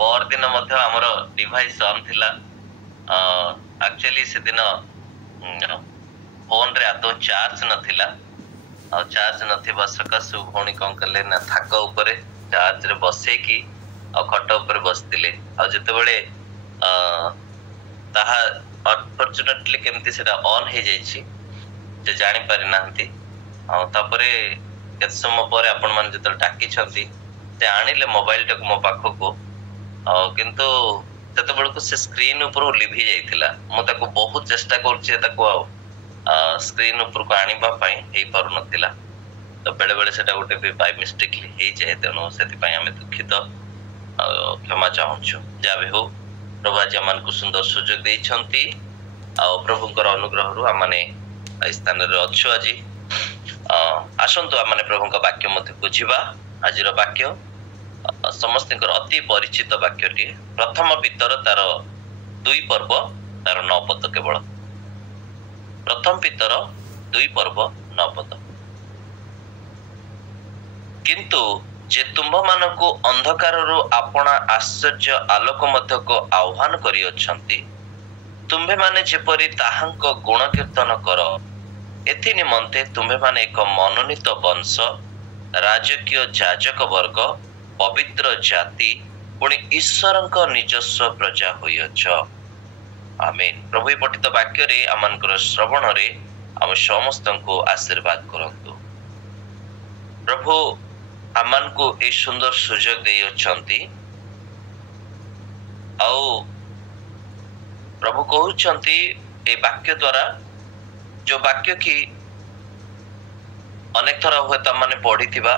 पर दिन आमर डिवाइस ऑन थिला एक्चुअली से दिन फोन रे आदो चार्ज नथिला आ चार्ज नथिबा सकाशु भौणी कौन कले ना थाक ऊपर चार्ज रे बसे की आ खट ऊपर बसतिले आ जते बेले ताहा अनफॉर्चूनेटली केमती सेटा ऑन हे जाईची जे जानि पारि नांती आ तापरे केत समय पर आपण मान जते टाकी छंती ते आनिले मोबाइल टक मो पाखो को किंतु तते बेलको से स्क्रीन ऊपर लिभि जाइतिला मो ताको बहुत चेष्टा करछि ताको स्क्रीन ऊपर को आनिबा पई हे पारु नथिला तो बेले बेले सेटा गोटे भी बाय मिस्टेकली हे जाय तेनो सेति पई हमें दुखित क्षमा चाहूछु जा भी हो प्रभु आज मन को सुंदर सुजोग दे छंती आ प्रभुकर अनुग्रह रु हमने स्थान रे अछु आज आसंतु हमने प्रभुक वाक्य मते बुझिबा आजिर वाक्य समस्त अति परिचित वाक्यटी प्रथम पितर तार 2 पर्व तार 9 पद केवल प्रथम पितर 2 पर्व 9 पद किंतु जे तुम्भ मानको अंधकार रु आपना आश्चर्य आलोक मध्य को आह्वान करी अछंती तुम्भे माने जेपरि ताहांक गुण कीर्तन कर एथि निमंते तुम्भे माने एक मनोनीत वंश राजकीय जाजक वर्ग पवित्र जाति पुणी ईश्वरक निजस्व प्रजा होइअछ आमेन प्रभु पठित वाक्य रे आमनकर श्रवण रे हम समस्त को आशीर्वाद करंतु प्रभु आमन को ए सुंदर सुजोग दे अछंती आउ प्रभु कहउछंती ए वाक्य द्वारा जो वाक्य की अनेक थर हुए तो माने पढ़िथिबा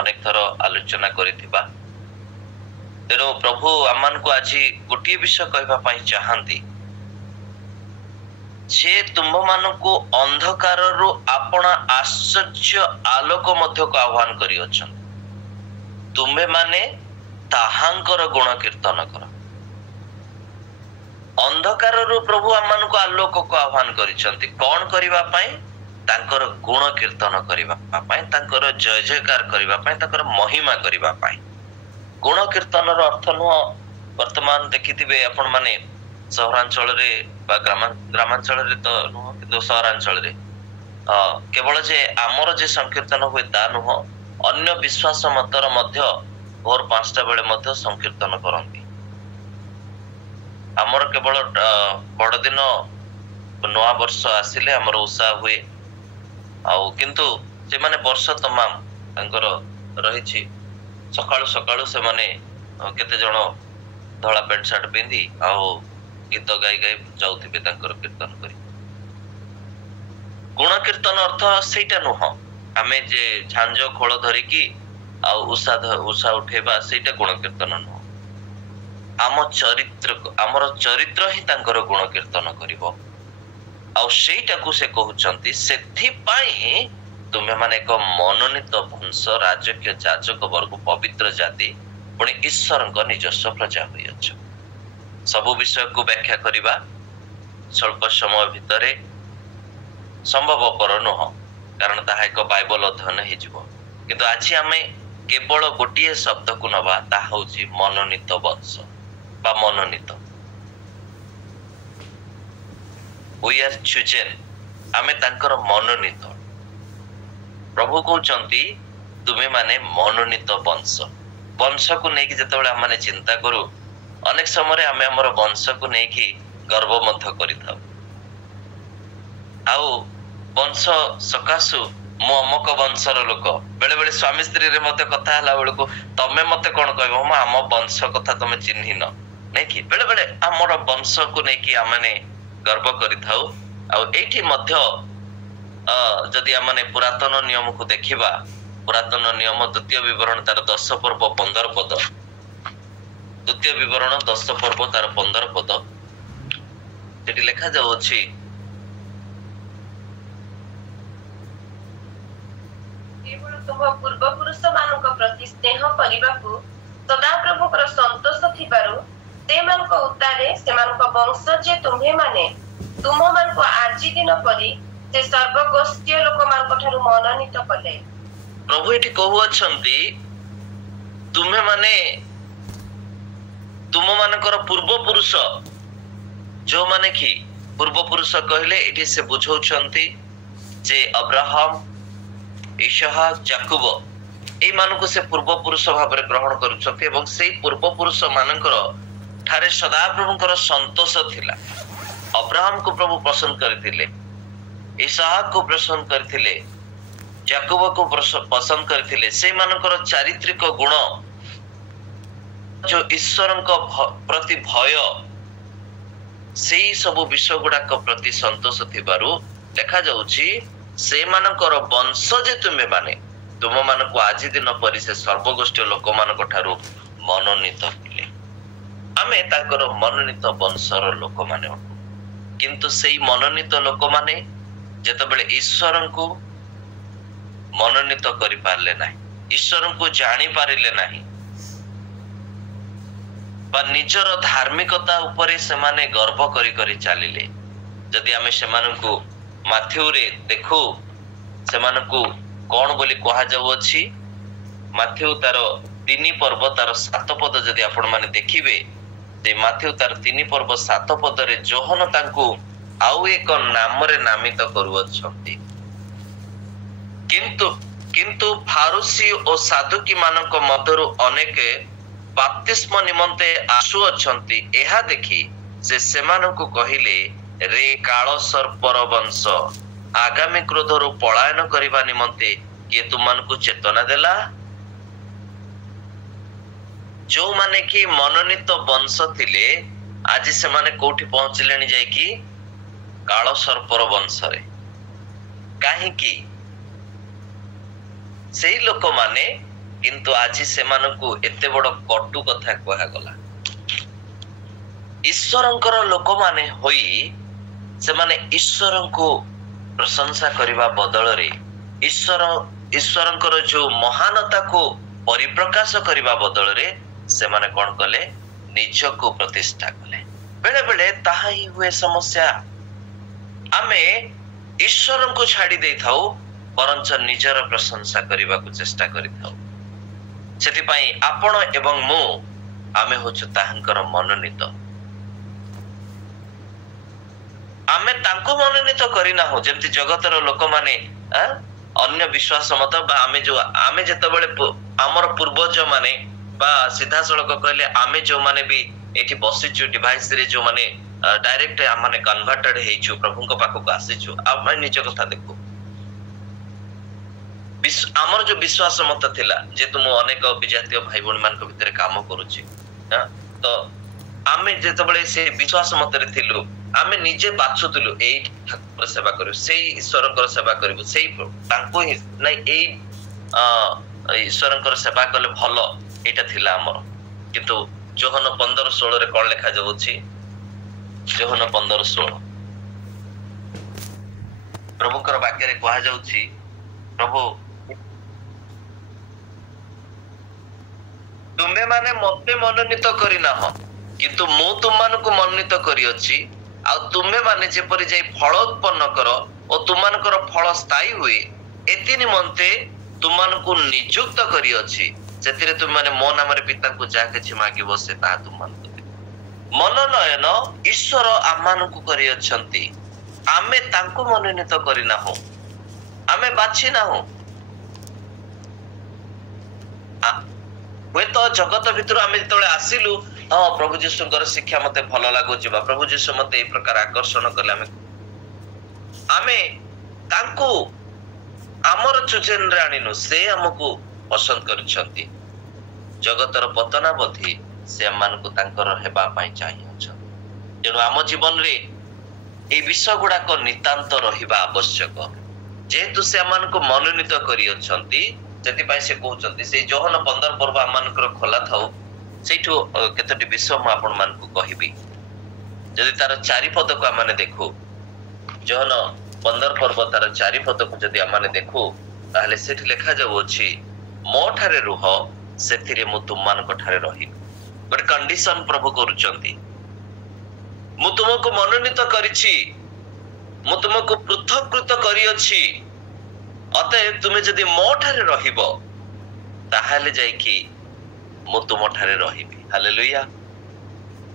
अनेक थर आलोचना करिथिबा तेरो प्रभु आमन को आज गोटे विषय कहबा पई चाहंती जे तुम मानको अंधकार रु आपना आश्चर्य आलोक मध्य को आह्वान करी अछन तुम्हे माने ताहांकर गुण कीर्तन कर अंधकार रु प्रभु आमन को आलोक को आह्वान करिसंती कोन करिबा पई तांकर गुण कीर्तन करिबा पई तांकर जय जयकार करिबा पई तांकर महिमा करिबा पई गुण कीर्तन रो अर्थ न वर्तमान देखिथिबे आपण माने सहरांचल रे बा ग्रामांचल रे तो नुह किंतु सहरांचल रे केवल जे आमर जे संकीर्तन हुए ता नुह अन्य विश्वास मतर मध्य भोर 5टा बेले मध्य संकीर्तन करंती आमर केवल बड़ दिन नवा वर्ष आसिले आमर उत्साह हुए आउ किंतु जे माने वर्ष तमाम तांकर रहिछि सकाळु सकाळु से माने केते जण धळा पेंट शर्ट पिंदी आउ गीत गाई गाई जाउथिबे तांकर कीर्तन करी गुण कीर्तन अर्थ सेटा नुह आमे जे झांझ खोल धरी की आ उषा उठेबा सेटा गुण कीर्तन नुह आम चरित्र आमर चरित्र ही तांकर गुण कीर्तन करिवो आ सेटा को से कहउचंती सेथि पई तुमे माने एक मनोनीत वंश राजकीय जाजक वर्ग पवित्र जाति पुणी ईश्वरक निजस्व प्रजा होइअछ सबु विषय को व्याख्या करिबा स्वल्प समय भितरे संभवपर नुह कारण ताहा एक बाइबल अध्ययन हे जिवो किंतु आज आमे केवल गोटिए शब्द को नबा ताहा होची मनोनीत वंश बा मनोनीत वी आर चूजन आमे तांकर मनोनीत प्रभु कहउचंती तुमे माने मनोनीत वंश वंश को नेकी जतबेले हम माने चिंता करू अनेक समय आमे हमर वंश को नेकी गर्व मध्य करिथाउ आउ वंश सकाशु मो अमक वंशर लोक बेले बेले स्वामी स्त्री रे मते कथा हला बेले को तमे मते कोन कहबो म हम वंश कथा तमे चिन्हि न नै कि बेले बेले हमर वंश को नेकी आमने गर्व करिथाउ आउ एठी मध्य जदि आमने पुरातन नियम को देखिबा पुरातन नियम द्वितीय विवरण तार 10 पर्व 15 पद द्वितीय विवरण 10 पर्व तार 15 पद जेटी लिखा जाउ अछि केवल तुम पूर्व पुरुष मानक प्रति स्नेह करिबाकू सदा प्रभुकर संतोष थिबारु ते मानक उतारे से मानक वंश जे तुम्हे माने तुम मानक आजि दिन परि से सर्वगोष्ठीय लोक मानक ठारु मनोनीत कले प्रभु एठी कहू अछंती तुमे माने तुम मानकर पूर्व पुरुष जो माने कि पूर्व पुरुष कहले एठी से बुझौछंती जे अब्राहम इसहाक याकूब ए मानको से पूर्व पुरुष भाव ग्रहण करुछंती एवं सेई पूर्व पुरुष मानकर ठारे सदा प्रभुଙ୍କର संतोष थिला। अब्राहम को प्रभु पसंद करथिले, इसहाक को पसंद करथिले, याकूब को पसंद करथिले। से मानकर चारित्रिक गुण जो ईश्वरଙ୍କ प्रति भय सेई सब विषय गुड़ाक प्रति संतोष थिबारु देखा जाउछि से मानकर वंश जे तुमे माने तुम मानको आज दिन परि से सर्वगोष्ठी लोक मानक ठारू मनोनीत थिले। आमे ताकर मनोनीत वंशर लोक माने किंतु सेई मनोनीत लोक माने जेतबेले ईश्वर को मनोनीत करि पारले नाही, ईश्वर को जानि पारिले नाही बा निजर धार्मिकता उपरे से माने गर्व करी करी चलिले। जदि आमे से मानकु माथ्यू रे देखु से मानकु कोन बोली कहा जाउ अछि, माथ्यू तार 3 पर्व तार 7 पद जदि आपण माने देखिबे जे माथ्यू तार 3 पर्व 7 पद रे जोहन तांकु आउ एक नाम रे नामित करूअछंती। किंतु फारूसी और साधुकी मानक मधुरु अनेक बाप्तिस्म निमंते आसु अछंती। एहा देखि से सेमानकु कहिले रे काल सर्पर वंश आगामी क्रोधरु पलायन करिबा निमंते किए तुमनको चेतना देला। जो माने कि मनोनीत वंश थिले आज से माने कोठी पहुंचलेनी जाय कि काल सर्पर वंश रे। काहे कि सेई लोक माने किंतु आज से मानकु एते बड़ कटु कथा कहा गला। ईश्वरंकर लोक माने होई से माने ईश्वरंको प्रशंसा करिबा बदल रे ईश्वरंकर जो महानता को परिप्रकाश करिबा बदल रे से माने कोन कले निज को प्रतिष्ठा कले। बेले बेले ताहा ही हुए समस्या। आमे ईश्वरंको छाड़ी देई थाउ परंच निजर प्रशंसा करिबा को चेष्टा करि थाउ। सेति पई आपण एवं मु आमे होछु ताहंकर मनोनीत। आमे तांको मनोनीत करिना हो जेमति जगतर लोक माने अन्य विश्वास मत बा आमे जेतबेले हमर पूर्वज माने बा सीधा सड़क कहले आमे जो माने भी एठी बसिचु डिवाइस रे जो माने डायरेक्ट माने कन्वर्टेड हेचु प्रभुଙ୍କ पाखକୁ आसीचु। आमे निज कथा देखो आमर जो विश्वास मत थिला जे तुम अनेक विजातीय भाई बहन मान भितर काम करूची तो आमे जेतबेले से विश्वास मत रे थिलु आमे निजे बाछुतलु एई ठाकुर सेवा करू सेई ईश्वरकर सेवा करू सेई तांको ही नै एई ईश्वरकर सेवा कले भलो एटा थिला हमर। किंतु जोहन 15:16 रे कोन लिखा जाउची जोहन 15:16 प्रभुकर वाक्य रे कहा जाउची प्रभु तुम्हें माने मते मनोनीत करिना हो किंतु मु तुम मानको मनोनीत करी अछि आ तुम्हें माने जेपरि जाई फल उत्पन्न करो और तुमनकर फल स्थायी हुए एति निमंते तुमनको नियुक्त करी अछि जेतिरे तुम माने मो नाम रे पिता को जा के मागी बसे ता तुमनको मनोनयन ईश्वर आमानको करी अछंती। आमे तांको मनोनीत करिना हो आमे बाछि ना हो वे तो जगत भितर आमे जतले आसिलु हां प्रभु जीशुଙ୍କର शिक्षा मते भलो लागो जिबा प्रभु जीशु मते ए प्रकार आकर्षण करले आमे तांको हमर चुचेन रे आनिनु से हमकु पसंद करछंती। जगतर पतनावधि से हमनको तांकर हेबा पई चाहि अछि जेनु हम जीवन रे ए विषय गुडा को नितांत रहिबा आवश्यक जेतु से हमनको मनोनीत करी अछंती। जति पई से कहउचंती से जोहन 15 पर्व हमनकर खोला थाउ सेठो केतटी विषय म आपण मानकु कहिबी। जदि तार 4 पद को माने देखो जोहन 15 पर्व तार 4 पद को जदि माने देखो ताहले सेठी लिखा जाउ अछि मो ठारे रुह सेथिरे मु तुम मानक ठारे रहि। बट कंडीशन प्रभु करूचंती मु तुमको मनोनीत करिछि मु तुमको पृथककृत करी अछि अतः तुमे जदि मो ठारे रहिबो ताहाले जाई कि मु तुम ठारे रहिबी। हालेलुया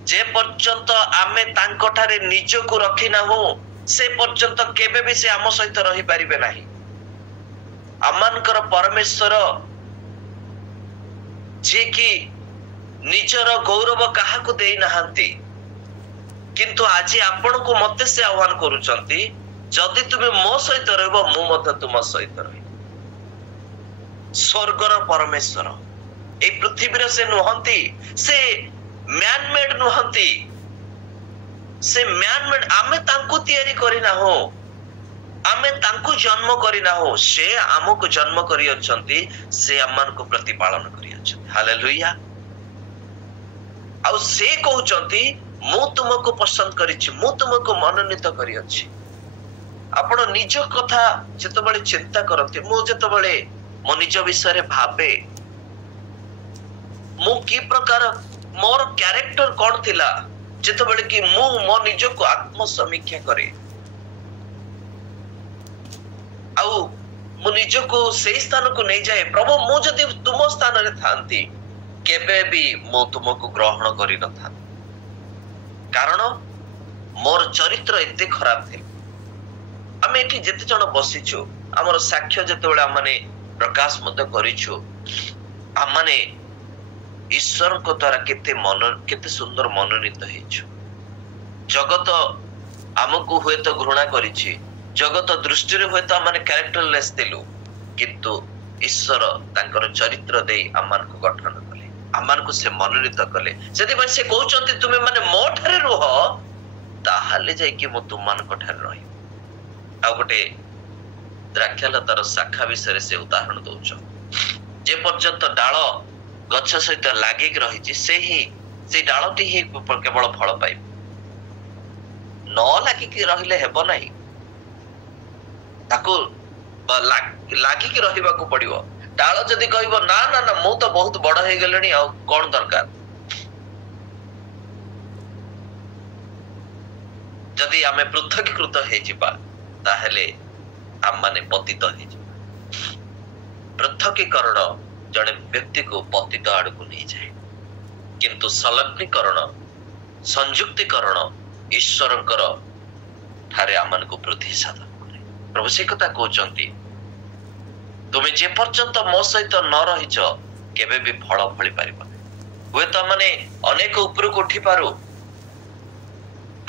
जे पर्यंत आमे तांको ठारे निजको रखी ना हो से पर्यंत केबे भी से आम सहित रही पारिबे नाही। आमानकर परमेश्वर जे कि निजर गौरव काहाकू देई नहांती, किंतु आज आपण को मते से आह्वान करूचंती, जदि तुमे मो सहित रहबो मु मते तुम सहित रही। स्वर्गर परमेश्वर ए पृथ्वी से नुहंती, से मैन मेड नुहंती, से मैन मेड आमे तांको तैयारी करिना हो, आमे तांको जन्म करिना हो, से आमको जन्म करी अछंती, से अम्मान को प्रतिपालन करी अछंती। हालेलुया। आउ से कहउचंती मु तुमको पसंद करिछि, मु तुमको मनोनीत करी अछि। आपण निज कथा जेतबेले चिंता करते, मु जेतबेले मो निज विषय भावे मु की प्रकार मोर कैरेक्टर कौन थिला, जेतबेले कि मु मो निज को आत्म समीक्षा करे आउ मु निज को सही स्थान को नहीं जाए, प्रभु मु जदि तुम स्थान रे थांती केबे भी मु तुमको ग्रहण करि न था, कारण मोर चरित्र एते खराब थे। आमे एठी जेते जण बसिछु, हमर साक्ष्य जेतेबेले हमने प्रकाश मत करिछु, हमने ईश्वर को द्वारा केते सुंदर मनोनीत हेछु। जगत हमको हुए तो घृणा करिछि, जगत दृष्टि रे हुए तो हमने कैरेक्टरलेस दिलु, किंतु ईश्वर तांकर चरित्र देई हमन को गठन कले, हमन को से मनोनीत कले। सेति से कहउचंती तुमे माने मो ठारे रह, ताहाले जाय कि मो तुमन को ठारे रही। आ गोटे द्राक्षालतार शाखा विषय से उदाहरण दउछ, जे पर्यंत डाल गछ सहित लागी रही से डालटी ही केवल फल पाइब, न लागिक रहिले हेबो नाही, ताको लागिक रहिबाकू पड़िबो। डाल जदि कहबो ना ना ना मु तो बहुत बड़ हे गेलनी आ कोन दरकार, जदि आमे पृथकीकृत हे जिबा ताहेले आम माने पतित हे जिबा। पृथकीकरण जड़े व्यक्ति को पतित आड़ को नहीं जाए, किंतु संलग्नीकरण संयुक्तिकरण ईश्वरंकर ठारे आमन को वृद्धि साधन करे। प्रभु से कथा कहउचंती, तुमे जे पर्यंत मो सहित न रहिच केबे भी फल फली पारिबो। हुए तो माने अनेक ऊपर को उठी पारू,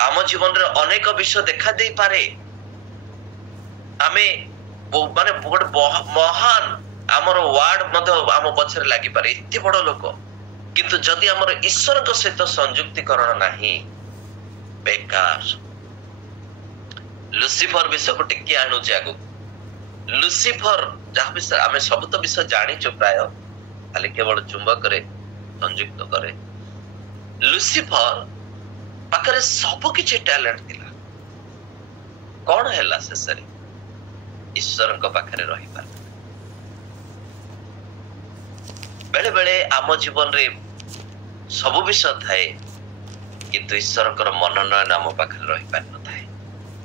आम जीवन रे अनेक विषय देखा दे पारे, आमे माने महान आमर वार्ड मध्य आम पछरे लागि पारे, इति बड़ लोक, किंतु जदि आमर ईश्वर को सहित संयुक्तिकरण नाही बेकार। लुसिफर विषय को टिके आनु जागो। लुसिफर जहाँ विषय आमे सब तो विषय जानिछु प्राय, खाली केवल चुंबक रे संयुक्त करे। लुसिफर पाखरे सब किछि टैलेंट थिला, कोन हैला शेषरे ईश्वर को पाखरे रही पार। बेले बेले आम जीवन रे सब विषय थाए, किंतु ईश्वर मनोनयन आम पाखरे रही पार न थाए।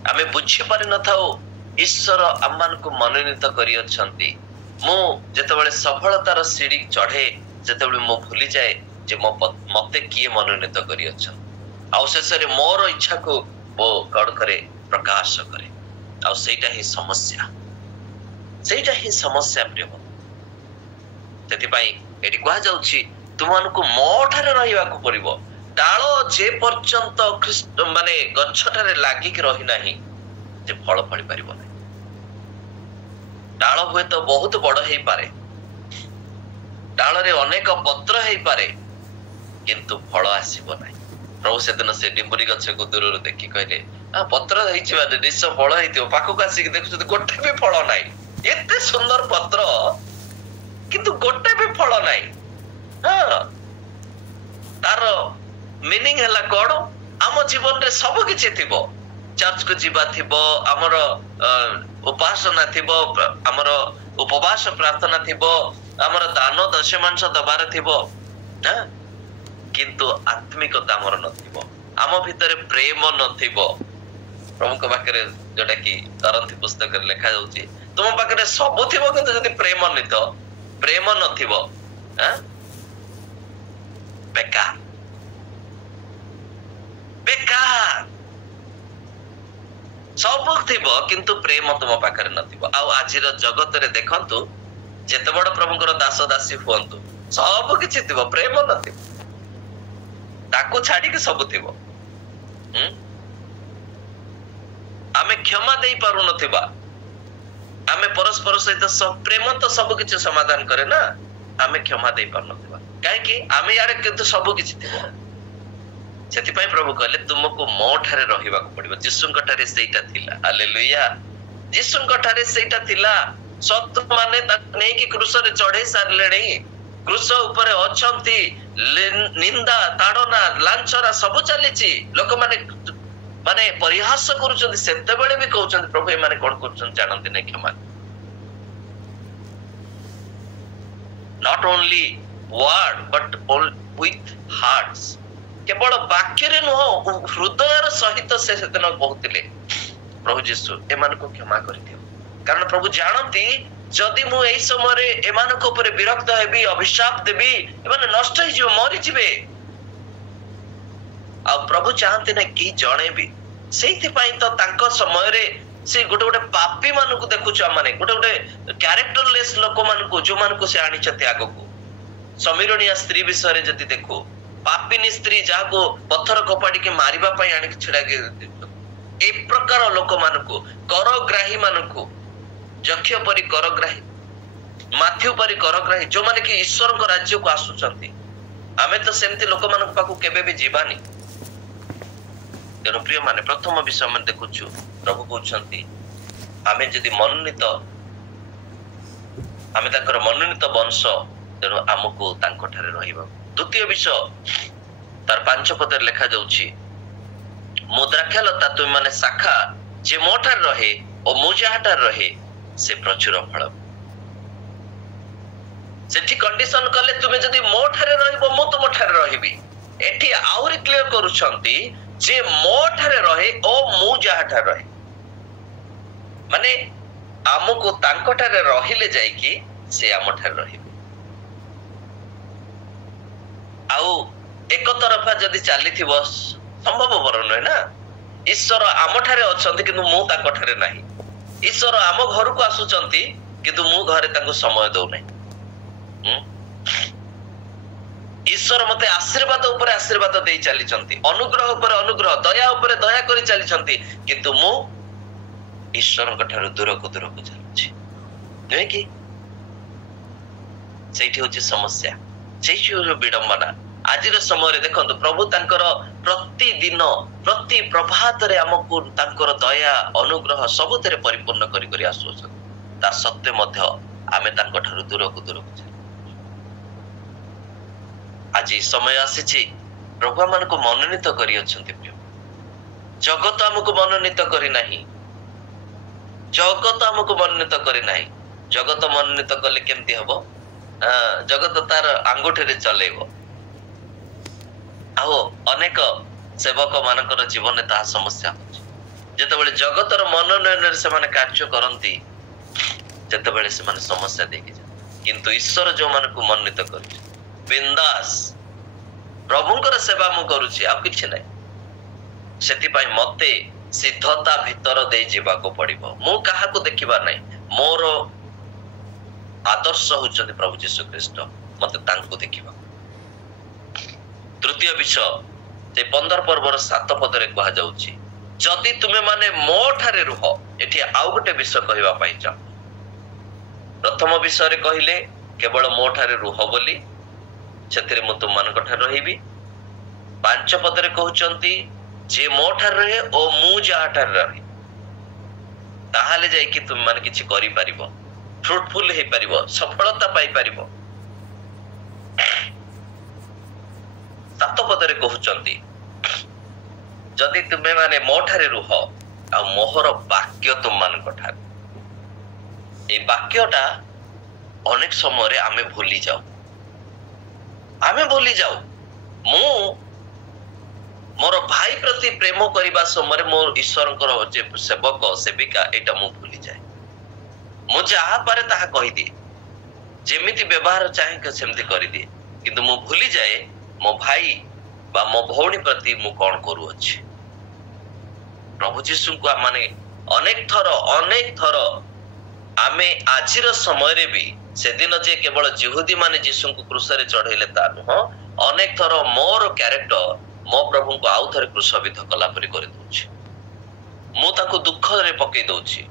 आमे बुझी पारि न थाओ ईश्वर आमान को मनोनीत करी अछंती। मु जेतेबेले सफलतार सीढ़ी चढ़े, जेतेबेले मु भूली जाए जे मते किए मनोनीत करी अछन, आ शेषरे मोर इच्छा को वो कण करे प्रकाश करे। आ सेटा ही समस्या, सेटा ही समस्या प्रिय। सेति पई एटी कहा जाउछि तुमनको मो ठारे रहिबा को पड़िबो। डाल जे पर्यंत ख्रीष्ट माने गछ ठारे लागि कि रही नाही जे फल फली परिबो नै। डाल हुए तो बहुत बड़ हेई पारे, डाल रे अनेक पत्र हेई पारे, किंतु फल आसीबो नै। प्रभु से दिन से डिम्बुरी गछ को दूर देखि कहले, आ पत्र हेइछि बादे निश्चय फल हेइतियो। पाखो आसी देखु गोटे भी फल नाही, एते सुंदर पत्र किंतु गोटे भी फल नाही। हां, तार मीनिंग हला कोन? आम जीवन रे सब किछि थिबो, चर्च को जीवा थिबो, हमर उपासना थिबो, हमर उपवास प्रार्थना थिबो, हमर दान दशमांश दबार थिबो, हां, किंतु आत्मिकता हमर नथिबो, आम भितरे प्रेम नथिबो। प्रभु को पाखरे जोटा कि तरंती पुस्तक रे लिखा जाउछि, तुम पाखरे सब थिबो किंतु जदि प्रेम नथिबो, हां, बेकार। ସବୁ ଥିବ କିନ୍ତୁ ପ୍ରେମ ତୁମ ପାଖରେ ନଥିବ। ଆଉ ଆଜିର ଜଗତରେ ଦେଖନ୍ତୁ, ଯେତେ ବଡ ପ୍ରଭୁଙ୍କର ଦାସ ଦାସୀ ହୁଅନ୍ତୁ, ସବୁ କିଛି ଥିବ, ପ୍ରେମ ନଥିବ। ତାକୁ ଛାଡିକି ସବୁ ଥିବ। ଆମେ କ୍ଷମା ଦେଇ ପାରୁନଥିବା, ଆମେ ପରସ୍ପର ସହିତ ପ୍ରେମ ତ ସବୁ କିଛି ସମାଧାନ କରେ ନା, ଆମେ କ୍ଷମା ଦେଇ ପାରୁନଥିବା କାହିଁକି? ଆମେ ଇଆଡେ କିନ୍ତୁ ସବୁ କିଛି ଥିବ। ସେଥିପାଇଁ ପ୍ରଭୁ କହିଲେ ତୁମକୁ ମୋ ଠାରେ ରହିବାକୁ ପଡିବ। ଯୀଶୁଙ୍କ ଠାରେ ସେଇଟା ଥିଲା। ହାଲେଲୁୟା। ଯୀଶୁଙ୍କ ଠାରେ ସେଇଟା ଥିଲା। ଶତ୍ରୁ ମାନେ ତାକୁ ନେଇକି କ୍ରୁଶରେ ଚଢେଇ ସାରିଲେଣି, କ୍ରୁଶ ଉପରେ ଅଛନ୍ତି, ନିନ୍ଦା ତାଡନା ଲାଞ୍ଛନା ସବୁ ଚାଲିଛି। ଲୋକମାନେ ମାନେ ପରିହାସ କରୁଛନ୍ତି, ସେତେବେଳେ ବି କହୁଛନ୍ତି ପ୍ରଭୁ ଏମାନେ କଣ କରୁଛନ୍ତି ଜାଣନ୍ତି ନାହିଁ, କ୍ଷମା। Not only word but with hearts. କେବଳ ବାକ୍ୟରେ ନୁହଁ, ହୃଦୟର ସହିତ ସେ ସେଦିନ କହୁଥିଲେ ପ୍ରଭୁ ଯୀଶୁ ଏମାନଙ୍କୁ କ୍ଷମା କରିଦିଅ। କାରଣ ପ୍ରଭୁ ଜାଣନ୍ତି ଯଦି ମୁଁ ଏଇ ସମୟରେ ଏମାନଙ୍କ ଉପରେ ବିରକ୍ତ ହେବି, ଅଭିଶାପ ଦେବି, ଏମାନେ ନଷ୍ଟ ହେଇଯିବେ, ମରିଯିବେ। ଆଉ ପ୍ରଭୁ ଚାହାନ୍ତି ନା କି ଜଣେ ବି। ସେଇଥିପାଇଁ ତ ତାଙ୍କ ସମୟରେ ସେ ଗୋଟେ ଗୋଟେ ପାପୀ ମାନଙ୍କୁ ଦେଖୁଛୁ, ଆମେ ଗୋଟେ ଗୋଟେ କ୍ୟାରେକ୍ଟରଲେସ୍ ଲୋକମାନଙ୍କୁ ଯୋଉମାନଙ୍କୁ ସେ ଆଣିଛନ୍ତି ଆଗକୁ। ସମୀରଣିଆ ସ୍ତ୍ରୀ ବିଷୟରେ ଯଦି ଦେଖୁ, ପାପିନୀ ସ୍ତ୍ରୀ ଯାହାକୁ ପଥର କପାଡ଼ିକି ମାରିବା ପାଇଁ ଆଣିକି ଛିଡା ଏ ପ୍ରକାର ଲୋକମାନଙ୍କୁ, କରଗ୍ରାହୀ ମାନଙ୍କୁ, ଯକ୍ଷ ପରି କରଗ୍ରାହୀ, ମାଥ୍ୟୁ ପରି କରଗ୍ରାହୀ, ଯୋଉମାନେ କି ଈଶ୍ୱରଙ୍କ ରାଜ୍ୟକୁ ଆସୁଛନ୍ତି। ଆମେ ତ ସେମିତି ଲୋକମାନଙ୍କ ପାଖକୁ କେବେ ବି ଯିବାନି। ତେଣୁ ପ୍ରିୟ ମାନେ, ପ୍ରଥମ ବିଷୟ ଆମେ ଦେଖୁଛୁ, ପ୍ରଭୁ କହୁଛନ୍ତି ଆମେ ଯଦି ମନୋନୀତ, ଆମେ ତାଙ୍କର ମନୋନୀତ ବଂଶ, ତେଣୁ ଆମକୁ ତାଙ୍କ ଠାରେ ରହିବାକୁ। ଦ୍ୱିତୀୟ ବିଷୟ ତାର 5 ପଦରେ ଲେଖା ଯାଉଛି, ମୁଁ ଦ୍ରାକ୍ଷାଲତା, ତୁମେ ମାନେ ଶାଖା, ଯେ ମୋ ଠାରେ ରହେ ଓ ମୁଁ ଯାହାଠାରେ ରହେ ସେ ପ୍ରଚୁର ଫଳ। ସେଠି କଣ୍ଡିସନ କଲେ ତୁମେ ଯଦି ମୋ ଠାରେ ରହିବ, ମୁଁ ତୁମ ଠାରେ ରହିବି। ଏଠି ଆହୁରି କ୍ଲିୟର କରୁଛନ୍ତି ଯେ ମୋ ଠାରେ ରହେ ଓ ମୁଁ ଯାହାଠାରେ ରହେ, ମାନେ ଆମକୁ ତାଙ୍କ ଠାରେ ରହିଲେ ଯାଇକି ସେ ଆମ ଠାରେ ରହିବେ। ଆଉ ଏକ ତରଫା ଯଦି ଚାଲିଥିବ ସମ୍ଭବପର ନୁହେଁ ନା। ଈଶ୍ୱର ଆମ ଠାରେ ଅଛନ୍ତି କିନ୍ତୁ ମୁଁ ତାଙ୍କ ଠାରେ ନାହିଁ। ଈଶ୍ୱର ଆମ ଘରକୁ ଆସୁଛନ୍ତି କିନ୍ତୁ ମୁଁ ଘରେ ତାଙ୍କୁ ସମୟ ଦଉନାହିଁ। ଈଶ୍ୱର ମତେ ଆଶୀର୍ବାଦ ଉପରେ ଆଶୀର୍ବାଦ ଦେଇ ଚାଲିଛନ୍ତି, ଅନୁଗ୍ରହ ଉପରେ ଅନୁଗ୍ରହ, ଦୟା ଉପରେ ଦୟା କରି ଚାଲିଛନ୍ତି, କିନ୍ତୁ ମୁଁ ଈଶ୍ୱରଙ୍କ ଠାରୁ ଦୂରକୁ ଦୂରକୁ ଚାଲୁଛି, ନୁହେଁ କି? ସେଇଠି ହଉଛି ସମସ୍ୟା, ସେଇଠି ହଉଛି ବିଡମ୍ବନା। ଆଜିର ସମୟରେ ଦେଖନ୍ତୁ, ପ୍ରଭୁ ତାଙ୍କର ପ୍ରତିଦିନ ପ୍ରତି ପ୍ରଭାତରେ ଆମକୁ ତାଙ୍କର ଦୟା ଅନୁଗ୍ରହ ସବୁଥିରେ ପରିପୂର୍ଣ୍ଣ କରି କରି ଆସୁଅଛନ୍ତି। ତା ସତ୍ତ୍ୱେ ମଧ୍ୟ ଆମେ ତାଙ୍କ ଠାରୁ ଦୂରକୁ ଦୂରକୁ ଚାଲୁ। ଆଜି ସମୟ ଆସିଛି, ପ୍ରଭୁ ଆମମାନଙ୍କୁ ମନୋନୀତ କରିଅଛନ୍ତି। ଜଗତ ଆମକୁ ମନୋନୀତ କରିନାହିଁ, ଜଗତ ଆମକୁ ମନୋନୀତ କରିନାହିଁ। ଜଗତ ମନୋନୀତ କଲେ କେମିତି ହବ? ଜଗତ ତାର ଆଙ୍ଗୁଠିରେ ଚଲେଇବ। ଆଉ ଅନେକ ସେବକ ମାନଙ୍କର ଜୀବନରେ ତାହା ସମସ୍ୟା ହଉଛି। ଯେତେବେଳେ ଜଗତର ମନୋନୟନରେ ସେମାନେ କାର୍ଯ୍ୟ କରନ୍ତି, ଯେତେବେଳେ ସେମାନେ ସମସ୍ୟା ଦେଇକି ଯାଆନ୍ତି। କିନ୍ତୁ ଈଶ୍ୱର ଯୋଉମାନଙ୍କୁ ମନୋନୀତ କରୁଛି, ବିନ୍ଦାସ ପ୍ରଭୁଙ୍କର ସେବା ମୁଁ କରୁଛି, ଆଉ କିଛି ନାହିଁ। ସେଥିପାଇଁ ମତେ ସିଦ୍ଧତା ଭିତର ଦେଇ ଯିବାକୁ ପଡିବ। ମୁଁ କାହାକୁ ଦେଖିବା ନାହିଁ, ମୋର ଆଦର୍ଶ ହଉଛନ୍ତି ପ୍ରଭୁ ଯୀଶୁ ଖ୍ରୀଷ୍ଟ, ମତେ ତାଙ୍କୁ ଦେଖିବାକୁ। ତୃତୀୟ ବିଷୟ, ସେ 15 ପର୍ବର 7 ପଦରେ କୁହାଯାଉଛି, ଯଦି ତୁମେ ମାନେ ମୋ ଠାରେ ରୁହ। ଏଠି ଆଉ ଗୋଟେ ବିଷୟ କହିବା ପାଇଁ ଚାହୁଁ। ପ୍ରଥମ ବିଷୟରେ କହିଲେ କେବଳ ମୋ ଠାରେ ରୁହ ବୋଲି, ସେଥିରେ ମୁଁ ତୁମମାନଙ୍କ ଠାରେ ରହିବି। 5 ପଦରେ କହୁଛନ୍ତି ଯେ ମୋ ଠାରେ ରହେ ଓ ମୁଁ ଯାହାଠାରେ ରହେ, ତାହେଲେ ଯାଇକି ତୁମେ ମାନେ କିଛି କରିପାରିବ, ଫ୍ରୁଟଫୁଲ ହେଇପାରିବ, ସଫଳତା ପାଇପାରିବ। 7 ପଦରେ କହୁଛନ୍ତି ଯଦି ତୁମେ ମାନେ ମୋ ଠାରେ ରୁହ ଆଉ ମୋହର ବାକ୍ୟ ତୁମମାନଙ୍କ ଠାରେ। এই ବାକ୍ୟଟା ଅନେକ ସମୟରେ ଆମେ ଭୁଲି ଯାଉ। ମୁଁ ମୋର ଭାଇ ପ୍ରତି ପ୍ରେମ କରିବା ସମୟରେ ମୋ ଈଶ୍ୱରଙ୍କର ଯେ ସେବକ ସେବିକା, ଏଇଟା ମୁଁ ଭୁଲିଯାଏ। ମୁଁ ଯାହା ପାରେ ତାହା କହିଦିଏ, ଯେମିତି ବ୍ୟବହାର ଚାହେଁ ସେମିତି କରିଦିଏ, କିନ୍ତୁ ମୁଁ ଭୁଲିଯାଏ ମୋ ଭାଇ ବା ମୋ ଭଉଣୀ ପ୍ରତି ମୁଁ କଣ କରୁଅଛି। ପ୍ରଭୁ ଯୀଶୁଙ୍କୁ ଆମେ ଅନେକ ଥର ଆମେ ଆଜିର ସମୟରେ ବି ସେଦିନ ଯେ କେବଳ ଜିହୁଦୀ ମାନେ ଯୀଶୁଙ୍କୁ କ୍ରୁଶରେ ଚଢେଇଲେ ତା ନୁହଁ, ଅନେକ ଥର ମୋର କ୍ୟାରେକ୍ଟର ମୋ ପ୍ରଭୁଙ୍କୁ ଆଉ ଥରେ କ୍ରୁଶବିଦ୍ଧ କଲା ପରି କରିଦଉଛି। ମୁଁ ତାଙ୍କୁ ଦୁଃଖରେ ପକେଇ ଦଉଛି।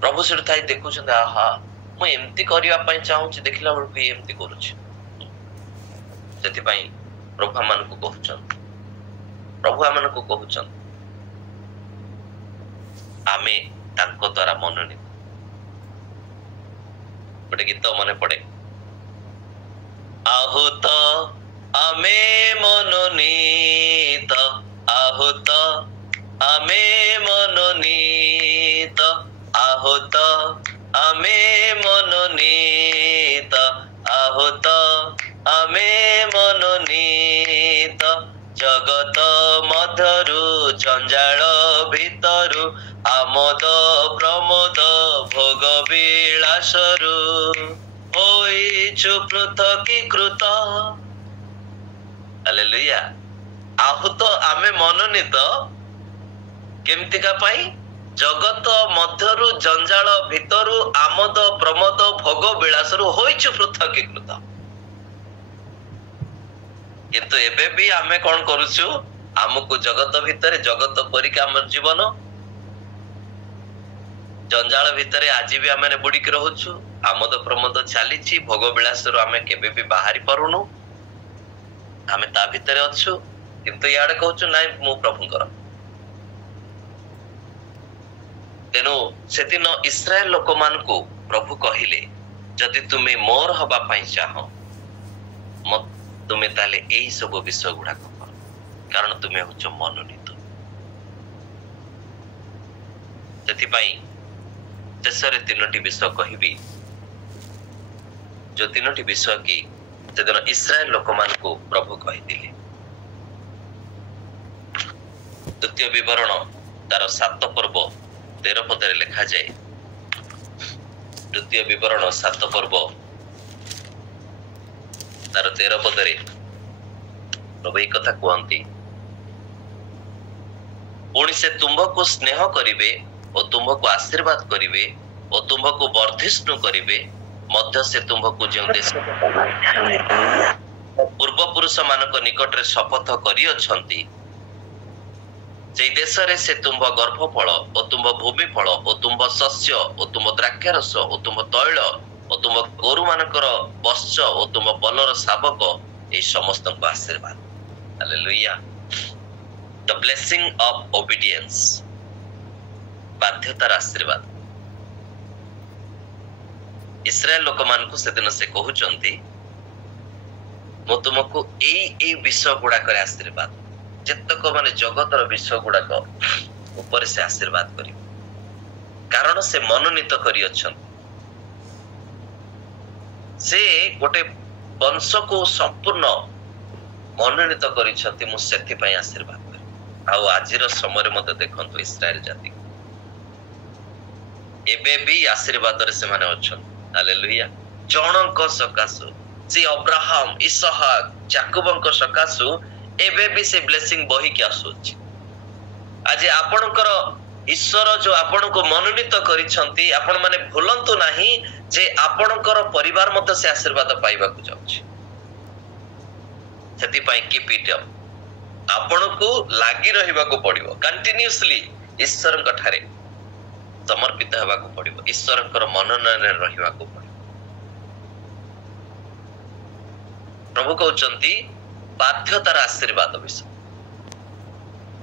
ପ୍ରଭୁ ସେଠି ଥାଇ ଦେଖୁଛନ୍ତି, ଆହା ମୁଁ ଏମିତି କରିବା ପାଇଁ ଚାହୁଁଛି, ଦେଖିଲା ବେଳକୁ ଏମିତି କରୁଛି। ସେଥିପାଇଁ ପ୍ରଭୁ ଆମମାନଙ୍କୁ କହୁଛନ୍ତି ଆମେ ତାଙ୍କ ଦ୍ୱାରା ମନୋନୀତ। ଗୋଟେ ଗୀତ ମନେ ପଡେ, ଆହୁତ ଆମେ ମନୋନୀତ, ଆହୁତ ଆମେ ମନୋନୀତ, ଆହୁତ ଆମେ ମନୋନୀତ, ଆହୁତ ଆମେ ମନୋନୀତ, ଜଗତ ମଧ୍ୟରୁ ଜଞ୍ଜାଳ ଭିତରୁ ଆମୋଦ ପ୍ରମୋଦ ଭୋଗ ବିଳାସରୁ ହୋଇଛୁ ପୃଥକୀକୃତ। ହାଲେଲୁୟା। ଆହୁତ ଆମେ ମନୋନୀତ କେମିତିକା ପାଇଁ? ଜଗତ ମଧ୍ୟରୁ ଜଞ୍ଜାଳ ଭିତରୁ ଆମୋଦ ପ୍ରମୋଦ ଭୋଗ ବିଳାସରୁ ହୋଇଛୁ ପୃଥକୀକୃତ। କିନ୍ତୁ ଏବେ ବି ଆମେ କଣ କରୁଛୁ? ଆମକୁ ଜଗତ ଭିତରେ, ଜଗତ ପରିକା ଆମର ଜୀବନ, ଜଞ୍ଜାଳ ଭିତରେ ଆଜି ବି ଆମେ ବୁଡିକି ରହୁଛୁ। ଆମୋଦ ପ୍ରମୋଦ ଚାଲିଛି, ଭୋଗ ବିଳାସରୁ ଆମେ କେବେ ବି ବାହାରି ପାରୁନୁ। ଆମେ ତା ଭିତରେ ଅଛୁ, କିନ୍ତୁ ଇଆଡେ କହୁଛୁ ନାଇଁ ମୁଁ ପ୍ରଭୁଙ୍କର। ତେଣୁ ସେଦିନ ଇସ୍ରାଏଲ ଲୋକମାନଙ୍କୁ ପ୍ରଭୁ କହିଲେ, ଯଦି ତୁମେ ମୋର ହବା ପାଇଁ ଚାହ, ତୁମେ ତାହେଲେ ଏଇ ସବୁ ବିଷୟ ଗୁଡାକ କର, କାରଣ ତୁମେ ହଉଛ ମନୋନୀତ। ସେଥିପାଇଁ ଶେଷରେ 3ଟି ବିଷୟ କହିବି, ଯୋଉ 3ଟି ବିଷୟ କି ସେଦିନ ଇସ୍ରାଏଲ ଲୋକମାନଙ୍କୁ ପ୍ରଭୁ କହିଥିଲେ। ଦ୍ୱିତୀୟ ବିବରଣ ତାର 7 ପର୍ବ 13 ପଦରେ ଲେଖାଯାଏ। ଦ୍ୱିତୀୟ ବିବରଣ 7 ପର୍ବ ତାର 13 ପଦରେ ପ୍ରଭୁ ଏହି କଥା କୁହନ୍ତି, ପୁଣି ସେ ତୁମ୍ଭକୁ ସ୍ନେହ କରିବେ ଓ ତୁମ୍ଭକୁ ଆଶୀର୍ବାଦ କରିବେ ଓ ତୁମ୍ଭକୁ ବର୍ଦ୍ଧିଷ୍ଣୁ କରିବେ ମଧ୍ୟ ସେ ତୁମ୍ଭକୁ ଯେଉଁ ଦେଶ ପୂର୍ବପୁରୁଷ ମାନଙ୍କ ନିକଟରେ ଶପଥ କରିଅଛନ୍ତି, ସେଇ ଦେଶରେ ସେ ତୁମ୍ଭ ଗର୍ଭଫଳ ଓ ତୁମ୍ଭ ଭୂମିଫଳ ଓ ତୁମ୍ଭ ଶସ୍ୟ ଓ ତୁମ୍ଭ ଦ୍ରାକ୍ଷାରସ ଓ ତୁମ୍ଭ ତୈଳ ଓ ତୁମ୍ଭ ଗୋରୁ ମାନଙ୍କର ବତ୍ସ ଓ ତୁମ୍ଭ ବଲର ଶାବକ ଏହି ସମସ୍ତଙ୍କୁ ଆଶୀର୍ବାଦ। Hallelujah. The blessing of obedience, ବାଧ୍ୟତାର ଆଶୀର୍ବାଦ। ଇସ୍ରାଏଲ ଲୋକମାନଙ୍କୁ ସେଦିନ ସେ କହୁଛନ୍ତି, ମୁଁ ତୁମକୁ ଏଇ ବିଷୟ ଗୁଡାକରେ ଆଶୀର୍ବାଦ, ଯେତକ ମାନେ ଜଗତର ବିଷୟ ଗୁଡାକ ଉପରେ ସେ ଆଶୀର୍ବାଦ କରିବେ, କାରଣ ସେ ମନୋନୀତ କରିଅଛନ୍ତି। ସେ ଗୋଟେ ବଂଶକୁ ସମ୍ପୂର୍ଣ୍ଣ ମନୋନୀତ କରିଛନ୍ତି, ମୁଁ ସେଥିପାଇଁ ଆଶୀର୍ବାଦ କରିବି। ଆଉ ଆଜିର ସମୟରେ ମଧ୍ୟ ଦେଖନ୍ତୁ ଇସ୍ରାଏଲ ଜାତି ଏବେ ବି ଆଶୀର୍ବାଦରେ ସେମାନେ ଅଛନ୍ତି। ହାଲେଲୁୟା। ଜଣଙ୍କ ସକାଶୁ, ସେ ଅବ୍ରାହମ, ଇସହାକ, ଯାକୋବଙ୍କ ସକାଶୁ ଏବେ ବି ସେ ବ୍ଲେସିଂ ବହିକି ଆସୁଛି। ଆଜି ଆପଣଙ୍କର ଈଶ୍ୱର ଯୋଉ ଆପଣଙ୍କୁ ମନୋନୀତ କରିଛନ୍ତି, ଆପଣ ମାନେ ଭୁଲନ୍ତୁ ନାହିଁ ଯେ ଆପଣଙ୍କର ପରିବାର ମଧ୍ୟ ସେ ଆଶୀର୍ବାଦ ପାଇବାକୁ ଯାଉଛି। ସେଥିପାଇଁ କିପ୍ ଇଟ୍ ଅପ୍। ଆପଣଙ୍କୁ ଲାଗି ରହିବାକୁ ପଡିବ, କଣ୍ଟିନ୍ୟୁଅସଲି ଈଶ୍ୱରଙ୍କ ଠାରେ ସମର୍ପିତ ହେବାକୁ ପଡିବ, ଈଶ୍ୱରଙ୍କର ମନୋନୟନରେ ରହିବାକୁ ପଡିବ। ପ୍ରଭୁ କହୁଛନ୍ତି ବାଧ୍ୟତାର ଆଶୀର୍ବାଦ ବିଷୟ।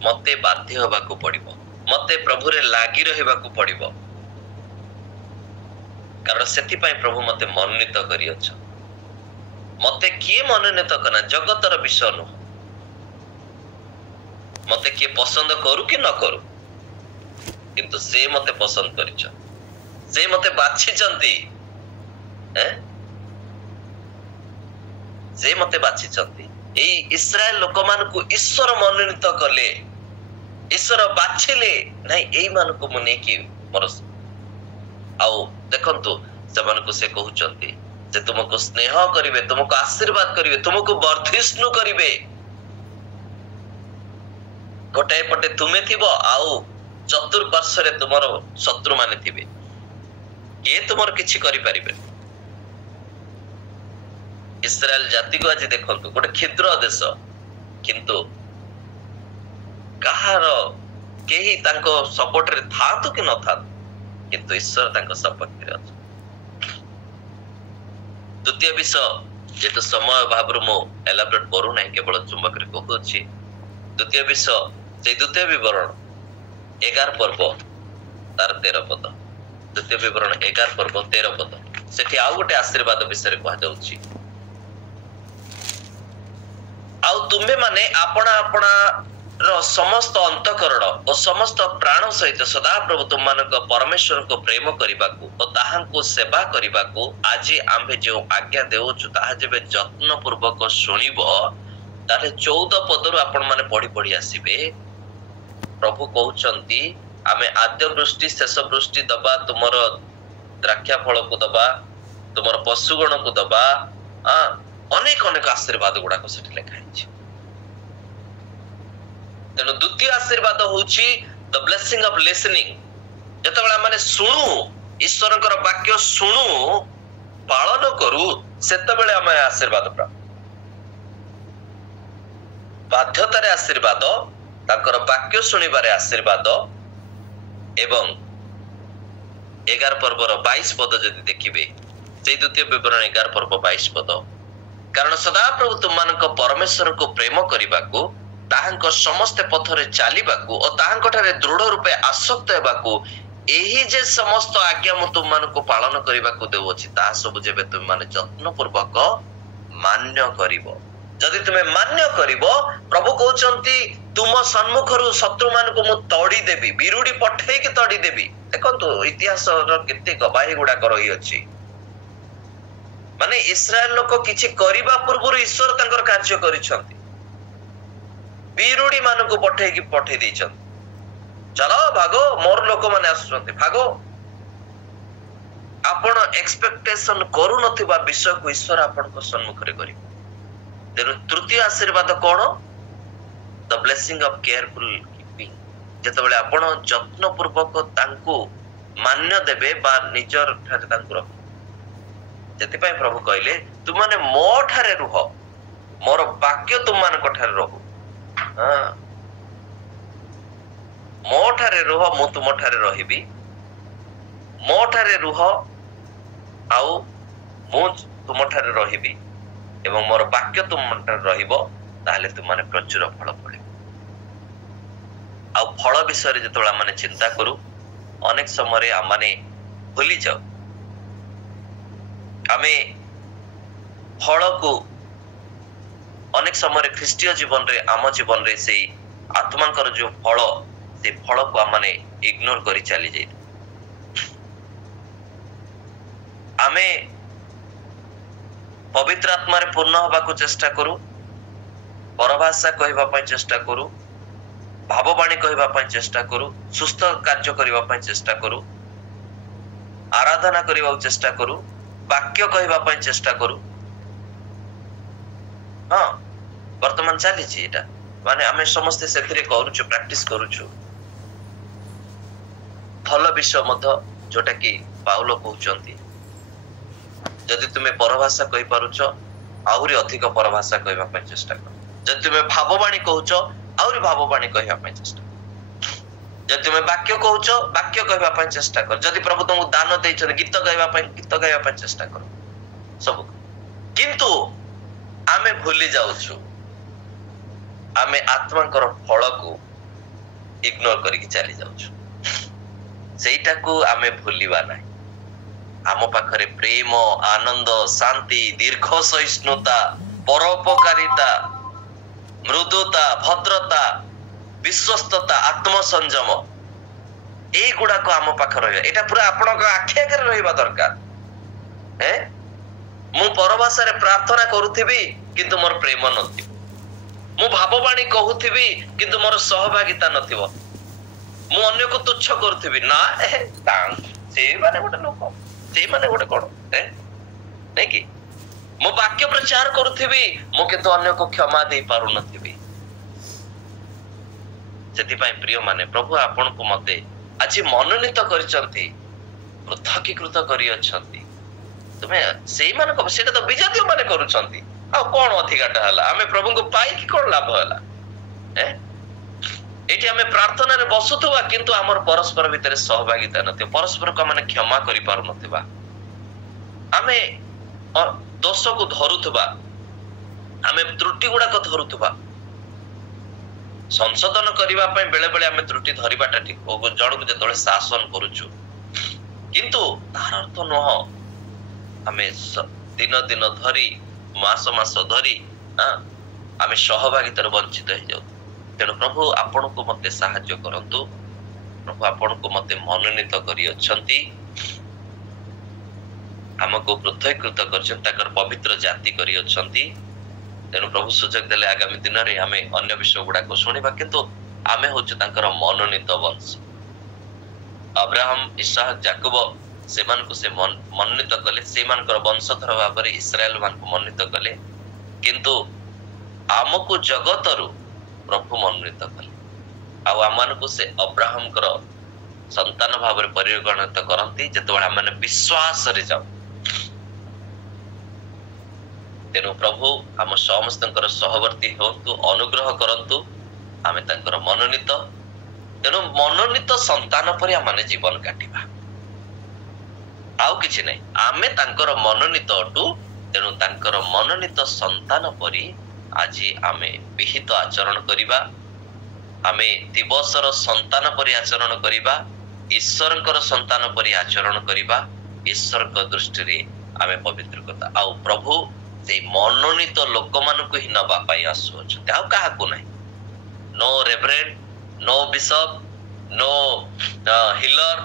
ମତେ ବାଧ୍ୟ ହେବାକୁ ପଡିବ, ମତେ ପ୍ରଭୁରେ ଲାଗି ରହିବାକୁ ପଡିବ, କାରଣ ସେଥିପାଇଁ ପ୍ରଭୁ ମତେ ମନୋନୀତ କରିଅଛନ୍ତି। ମତେ କିଏ ମନୋନୀତ କଲା? ଜଗତର ବିଷୟ ନୁହଁ। ମତେ କିଏ ପସନ୍ଦ କରୁ କି ନ କରୁ, କିନ୍ତୁ ସେ ମତେ ପସନ୍ଦ କରିଛନ୍ତି, ସେ ମତେ ବାଛିଛନ୍ତି, ସେ ମତେ ବାଛିଛନ୍ତି। ଏଇ ଇସ୍ରାଏଲ ଲୋକମାନଙ୍କୁ ଈଶ୍ୱର ମନୋନୀତ କଲେ, ଈଶ୍ୱର ବାଛିଲେ, ନାଇଁ ଏଇମାନଙ୍କୁ ମୁଁ ନେଇକି ମୋର। ଆଉ ଦେଖନ୍ତୁ ସେମାନଙ୍କୁ ସେ କହୁଛନ୍ତି, ସେ ତୁମକୁ ସ୍ନେହ କରିବେ, ତୁମକୁ ଆଶୀର୍ବାଦ କରିବେ, ତୁମକୁ ବର୍ଦ୍ଧିଷ୍ଣୁ କରିବେ। ଗୋଟାଏ ପଟେ ତୁମେ ଥିବ, ଆଉ ଚତୁର୍ପାର୍ଶ୍ୱରେ ତୁମର ଶତ୍ରୁ ମାନେ ଥିବେ, କିଏ ତୁମର କିଛି କରିପାରିବେ। ଇସ୍ରାଏଲ ଜାତିକୁ ଆଜି ଦେଖନ୍ତୁ, ଗୋଟେ କ୍ଷୁଦ୍ର ଦେଶ, କିନ୍ତୁ କାହାର କେହି ତାଙ୍କ ସପୋର୍ଟରେ ଥାଆନ୍ତୁ କି ନଥାନ୍ତୁ, କିନ୍ତୁ ଈଶ୍ୱର ତାଙ୍କ ସପକ୍ଷରେ ଅଛନ୍ତି। ଦ୍ୱିତୀୟ ବିଷୟ, ଯେହେତୁ ସମୟ ଅଭାବରୁ ମୁଁ ଏଲାବୋରେଟ୍ କରୁନାହିଁ, କେବଳ ଚୁମ୍ବକରେ କହୁଅଛି। ଦ୍ୱିତୀୟ ବିଷୟ, ସେଇ ଦ୍ୱିତୀୟ ବିବରଣ 11 ପର୍ବ ତାର 13 ପଦ। ଦ୍ୱିତୀୟ ବିବରଣ 11 ପର୍ବ 13 ପଦ। ସେଠି ଆଉ ଗୋଟେ ଆଶୀର୍ବାଦ ବିଷୟରେ କୁହାଯାଉଛି। ଆଉ ତୁମେ ମାନେ ଆପଣା ଆପଣାର ସମସ୍ତ ଅନ୍ତଃକରଣ ଓ ସମସ୍ତ ପ୍ରାଣ ସହିତ ସଦାପ୍ରଭୁ ତୁମମାନଙ୍କ ପରମେଶ୍ୱରଙ୍କୁ ପ୍ରେମ କରିବାକୁ ଓ ତାହାଙ୍କୁ ସେବା କରିବାକୁ ଆଜି ଆମ୍ଭେ ଯେଉଁ ଆଜ୍ଞା ଦେଉଛୁ, ତାହା ଯେବେ ଯତ୍ନ ପୂର୍ବକ ଶୁଣିବ, ତାହେଲେ 14 ପଦରୁ ଆପଣ ମାନେ ପଢି ପଢି ଆସିବେ। ପ୍ରଭୁ କହୁଛନ୍ତି, ଆମେ ଆଦ୍ୟ ବୃଷ୍ଟି ଶେଷ ବୃଷ୍ଟି ଦବା, ତୁମର ଦ୍ରାକ୍ଷା ଫଳକୁ ଦବା, ତୁମର ପଶୁଗଣକୁ ଦବା। ଅନେକ ଅନେକ ଆଶୀର୍ବାଦ ଗୁଡାକ ସେଠି ଲେଖା ହେଇଛି। ତେଣୁ ଦ୍ୱିତୀୟ ଆଶୀର୍ବାଦ ହଉଛି ଦ ବ୍ଲେସିଂ ଅଫ ଲିସନିଂ। ଯେତେବେଳେ ଆମେ ଶୁଣୁ, ଈଶ୍ୱରଙ୍କର ବାକ୍ୟ ଶୁଣୁ, ପାଳନ କରୁ, ସେତେବେଳେ ଆମେ ଆଶୀର୍ବାଦ ପ୍ରାପ୍ତ। ବାଧ୍ୟତାରେ ଆଶୀର୍ବାଦ, ତାଙ୍କର ବାକ୍ୟ ଶୁଣିବାରେ ଆଶୀର୍ବାଦ। ଏବଂ 11 ପର୍ବର 22 ପଦ ଯଦି ଦେଖିବେ, ସେଇ ଦ୍ୱିତୀୟ ବିବରଣ 11 ପର୍ବ 22 ପଦ, କାରଣ ସଦାପ୍ରଭୁ ତୁମମାନଙ୍କ ପରମେଶ୍ୱରଙ୍କୁ ପ୍ରେମ କରିବାକୁ, ତାହାଙ୍କ ସମସ୍ତ ପଥରେ ଚାଲିବାକୁ ଓ ତାହାଙ୍କଠାରେ ଦୃଢ ରୂପେ ଆସକ୍ତ ହେବାକୁ, ଏହି ଯେ ସମସ୍ତ ଆଜ୍ଞା ମୁଁ ତୁମମାନଙ୍କୁ ପାଳନ କରିବାକୁ ଦେଉଅଛି, ତାହା ସବୁ ଯେବେ ତୁମମାନେ ଯତ୍ନ ପୂର୍ବକ ମାନ୍ୟ କରିବ। ଯଦି ତୁମେ ମାନ୍ୟ କରିବ, ପ୍ରଭୁ କହୁଛନ୍ତି ତୁମ ସମ୍ମୁଖରୁ ଶତ୍ରୁ ମାନଙ୍କୁ ମୁଁ ତଡିଦେବି, ବିରୁଡି ପଠେଇକି ତଡିଦେବି। ଦେଖନ୍ତୁ ଇତିହାସର କେତେ ଗବାହି ଗୁଡାକ ରହିଅଛି। ମାନେ ଇସ୍ରାଏଲ ଲୋକ କିଛି କରିବା ପୂର୍ବରୁ ଈଶ୍ୱର ତାଙ୍କର କାର୍ଯ୍ୟ କରିଛନ୍ତି। ବିରୁଡି ମାନଙ୍କୁ ପଠେଇ ଦେଇଛନ୍ତି, ଚାଲ ଭାଗ, ମୋର ଲୋକମାନେ ଆସୁଛନ୍ତି, ଭାଗ। ଆପଣ ଏକ୍ସପେକ୍ଟେସନ କରୁନଥିବା ବିଷୟକୁ ଈଶ୍ୱର ଆପଣଙ୍କ ସମ୍ମୁଖରେ କରିବେ। ତେଣୁ ତୃତୀୟ ଆଶୀର୍ବାଦ କଣ? ଦ ବ୍ଲେସିଂ ଅଫ କେୟାରଫୁଲ କିପିଂ। ଯେତେବେଳେ ଆପଣ ଯତ୍ନ ପୂର୍ବକ ତାଙ୍କୁ ମାନ୍ୟ ଦେବେ ବା ନିଜର ଠାରେ ତାଙ୍କୁ ରଖିବେ। ସେଥିପାଇଁ ପ୍ରଭୁ କହିଲେ, ତୁମମାନେ ମୋ ଠାରେ ରୁହ, ମୋର ବାକ୍ୟ ତୁମମାନଙ୍କ ଠାରେ ରହୁ। ମୋ ଠାରେ ରୁହ, ମୁଁ ତୁମ ଠାରେ ରହିବି। ମୋ ଠାରେ ରୁହ, ଆଉ ମୁଁ ତୁମ ଠାରେ ରହିବି, ଏବଂ ମୋର ବାକ୍ୟ ତୁମଠାରେ ରହିବ, ତାହେଲେ ତୁମମାନେ ପ୍ରଚୁର ଫଳ ଫଳିବ। ଆଉ ଫଳ ବିଷୟରେ ଯେତେବେଳେ ଆମେ ଚିନ୍ତା କରୁ, ଅନେକ ସମୟରେ ଆମେ ଭୁଲି ଯାଉ। ଆମେ ଫଳକୁ ଅନେକ ସମୟରେ ଖ୍ରୀଷ୍ଟୀୟ ଜୀବନରେ, ଆମ ଜୀବନରେ ସେଇ ଆତ୍ମାଙ୍କର ଯୋଉ ଫଳ, ସେ ଫଳକୁ ଆମେ ଇଗ୍ନୋର କରି ଚାଲି ଯାଇ। ଆମେ ପବିତ୍ର ଆତ୍ମାରେ ପୂର୍ଣ୍ଣ ହେବାକୁ ଚେଷ୍ଟା କରୁ, ପରଭାଷା କହିବା ପାଇଁ ଚେଷ୍ଟା କରୁ, ଭାବବାଣୀ କହିବା ପାଇଁ ଚେଷ୍ଟା କରୁ, ସୁସ୍ଥ କାର୍ଯ୍ୟ କରିବା ପାଇଁ ଚେଷ୍ଟା କରୁ, ଆରାଧନା କରିବାକୁ ଚେଷ୍ଟା କରୁ, ବାକ୍ୟ କହିବା ପାଇଁ ଚେଷ୍ଟା କରୁ। ବର୍ତ୍ତମାନ ଚାଲିଛି ଏଇଟା, ମାନେ ଆମେ ସମସ୍ତେ ସେଥିରେ କରୁଛୁ, ପ୍ରାକ୍ଟିସ କରୁଛୁ। ଭଲ ବିଷୟ ମଧ୍ୟ, ଯୋଉଟା କି ପାଉଲ କହୁଛନ୍ତି, ଯଦି ତୁମେ ପରଭାଷା କହିପାରୁଛ, ଆହୁରି ଅଧିକ ପରଭାଷା କହିବା ପାଇଁ ଚେଷ୍ଟା କର। ଯଦି ତୁମେ ଭାବବାଣୀ କହୁଛ, ଆହୁରି ଭାବବାଣୀ କହିବା ପାଇଁ ଚେଷ୍ଟା କର। ଯଦି ତୁମେ ବାକ୍ୟ କହୁଛ, ବାକ୍ୟ କହିବା ପାଇଁ ଚେଷ୍ଟା କର। ଯଦି ପ୍ରଭୁ ତୁମକୁ ଦାନ ଦେଇଛନ୍ତି, ଗୀତ ଗାଇବା ପାଇଁ ଚେଷ୍ଟା କର। ସବୁ। କିନ୍ତୁ ଆମେ ଭୁଲି ଯାଉଛୁ, ଆମେ ଆତ୍ମାଙ୍କର ଫଳକୁ ଇଗ୍ନୋର କରିକି ଚାଲି ଯାଉଛୁ। ସେଇଟାକୁ ଆମେ ଭୁଲିବା ନାହିଁ। ଆମ ପାଖରେ ପ୍ରେମ, ଆନନ୍ଦ, ଶାନ୍ତି, ଦୀର୍ଘ ସହିଷ୍ଣୁତା, ପରୋପକାରିତା, ମୃଦୁତା, ଭଦ୍ରତା, ବିଶ୍ୱସ୍ତତା, ଆତ୍ମସଂଯମ, এইগুড়াক ଆମ ପାଖରେ ରହିବା। ଏଇଟା ପୁରା ଆପଣଙ୍କ ଆଖି ଆଗରେ ରହିବା ଦରକାର। ମୁଁ ପରଭାଷାରେ ପ୍ରାର୍ଥନା କରୁଥିବି, କିନ୍ତୁ ମୋର ପ୍ରେମ ନଥିବ। ମୁଁ ଭାବବାଣୀ କହୁଥିବି, କିନ୍ତୁ ମୋର ସହଭାଗିତା ନଥିବ। ମୁଁ ଅନ୍ୟକୁ ତୁଚ୍ଛ କରୁଥିବି, ନା ସେଇମାନେ ଗୋଟେ ଲୋକ, ସେଇମାନେ ଗୋଟେ କଣ, ନାଇଁ କି? ମୁଁ ବାକ୍ୟ ପ୍ରଚାର କରୁଥିବି, ମୁଁ କିନ୍ତୁ ଅନ୍ୟକୁ କ୍ଷମା ଦେଇ ପାରୁନଥିବି। ସେଥିପାଇଁ ପ୍ରିୟ ମାନେ ପ୍ରଭୁ ଆପଣଙ୍କୁ ମତେ ଆଜି ମନୋନୀତ କରିଛନ୍ତି, ପୃଥକୀକୃତ କରିଅଛନ୍ତି। ତୁମେ ସେଇମାନଙ୍କ ସେଇଟା ତ ବିଜାତୀୟ ମାନେ କରୁଛନ୍ତି, ଆଉ କଣ ଅଧିକାଟା ହେଲା? ଆମେ ପ୍ରଭୁଙ୍କୁ ପାଇକି କଣ ଲାଭ ହେଲା? ଏଠି ଆମେ ପ୍ରାର୍ଥନାରେ ବସୁଥିବା କିନ୍ତୁ ଆମର ପରସ୍ପର ଭିତରେ ସହଭାଗିତା ନଥିବ, ପରସ୍ପରକୁ ଆମେ କ୍ଷମା କରିପାରୁନଥିବା, ଆମେ ଦୋଷକୁ ଧରୁଥିବା, ଆମେ ତ୍ରୁଟି ଗୁଡାକ ଧରୁଥିବା। ସଂଶୋଧନ କରିବା ପାଇଁ ବେଳେ ବେଳେ ଆମେ ତ୍ରୁଟି ଧରିବାଟା ଠିକ, ଜଣକୁ ଯେତେବେଳେ ଶାସନ କରୁଛୁ, କିନ୍ତୁ ତାର ଅର୍ଥ ନୁହଁ ଆମେ ଦିନ ଦିନ ଧରି ମାସ ମାସ ଧରି ଆମେ ସହଭାଗିତାରୁ ବଞ୍ଚିତ ହେଇଯାଉ। ତେଣୁ ପ୍ରଭୁ ଆପଣଙ୍କୁ ମତେ ସାହାଯ୍ୟ କରନ୍ତୁ। ପ୍ରଭୁ ଆପଣଙ୍କୁ ମତେ ମନୋନୀତ କରିଅଛନ୍ତି, ଆମକୁ ପୃଥକୀକୃତ କରିଛନ୍ତି, ତାଙ୍କର ପବିତ୍ର ଜାତି କରିଅଛନ୍ତି। ତେଣୁ ପ୍ରଭୁ ସୁଯୋଗ ଦେଲେ ଆଗାମୀ ଦିନରେ ଆମେ ଅନ୍ୟ ବିଷୟ ଗୁଡାକ ଶୁଣିବା, କିନ୍ତୁ ଆମେ ହଉଛୁ ତାଙ୍କର ମନୋନୀତ ବଂଶ। ଅବ୍ରାହମ, ଇସାକ, ଯାକୋବ ସେମାନଙ୍କୁ ସେ ମନୋନୀତ କଲେ, ସେମାନଙ୍କର ବଂଶଧର ଭାବରେ ଇସ୍ରାଏଲ ମାନଙ୍କୁ ମନୋନୀତ କଲେ, କିନ୍ତୁ ଆମକୁ ଜଗତରୁ ପ୍ରଭୁ ମନୋନୀତ କଲେ, ଆଉ ଆମମାନଙ୍କୁ ସେ ଅବ୍ରାହମଙ୍କର ସନ୍ତାନ ଭାବରେ ପରିଗଣିତ କରନ୍ତି ଯେତେବେଳେ ଆମେ ବିଶ୍ୱାସରେ ଯାଉ। ତେଣୁ ପ୍ରଭୁ ଆମ ସମସ୍ତଙ୍କର ସହବର୍ତ୍ତୀ ହୁଅନ୍ତୁ, ଅନୁଗ୍ରହ କରନ୍ତୁ, ଆମେ ତାଙ୍କର ମନୋନୀତ। ତେଣୁ ମନୋନୀତ ସନ୍ତାନ ପରି ଆମେ ଜୀବନ କାଟିବା, ଆଉ କିଛି ନାହିଁ। ଆମେ ତାଙ୍କର ମନୋନୀତ ଅଟୁ, ତେଣୁ ତାଙ୍କର ମନୋନୀତ ସନ୍ତାନ ପରି ଆଜି ଆମେ ବିହିତ ଆଚରଣ କରିବା, ଆମେ ଦିବସର ସନ୍ତାନ ପରି ଆଚରଣ କରିବା, ଈଶ୍ୱରଙ୍କର ସନ୍ତାନ ପରି ଆଚରଣ କରିବା, ଈଶ୍ୱରଙ୍କ ଦୃଷ୍ଟିରେ ଆମେ ପବିତ୍ର କଥା। ଆଉ ପ୍ରଭୁ ସେଇ ମନୋନୀତ ଲୋକମାନଙ୍କୁ ହିଁ ନବା ପାଇଁ ଆସୁଅଛନ୍ତି, ଆଉ କାହାକୁ ନାହିଁ। No reverend, no bishop, no healer,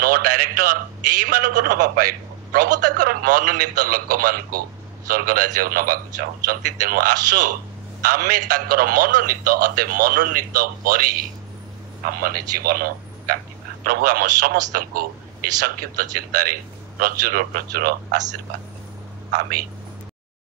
no director, ଏଇମାନଙ୍କୁ ନବା ପାଇଁ ପ୍ରଭୁ ତାଙ୍କର ମନୋନୀତ ଲୋକମାନଙ୍କୁ ସ୍ୱର୍ଗ ରାଜ୍ୟକୁ ନବାକୁ ଚାହୁଁଛନ୍ତି। ତେଣୁ ଆସୁ ଆମେ ତାଙ୍କର ମନୋନୀତ ମନୋନୀତ ପରି ଆମମାନେ ଜୀବନ କାଟିବା। ପ୍ରଭୁ ଆମ ସମସ୍ତଙ୍କୁ এই সংক্ষিপ্ত চিন্তাରେ ପ୍ରଚୁର ପ୍ରଚୁର ଆଶୀର୍ବାଦ। ଆମେନ୍।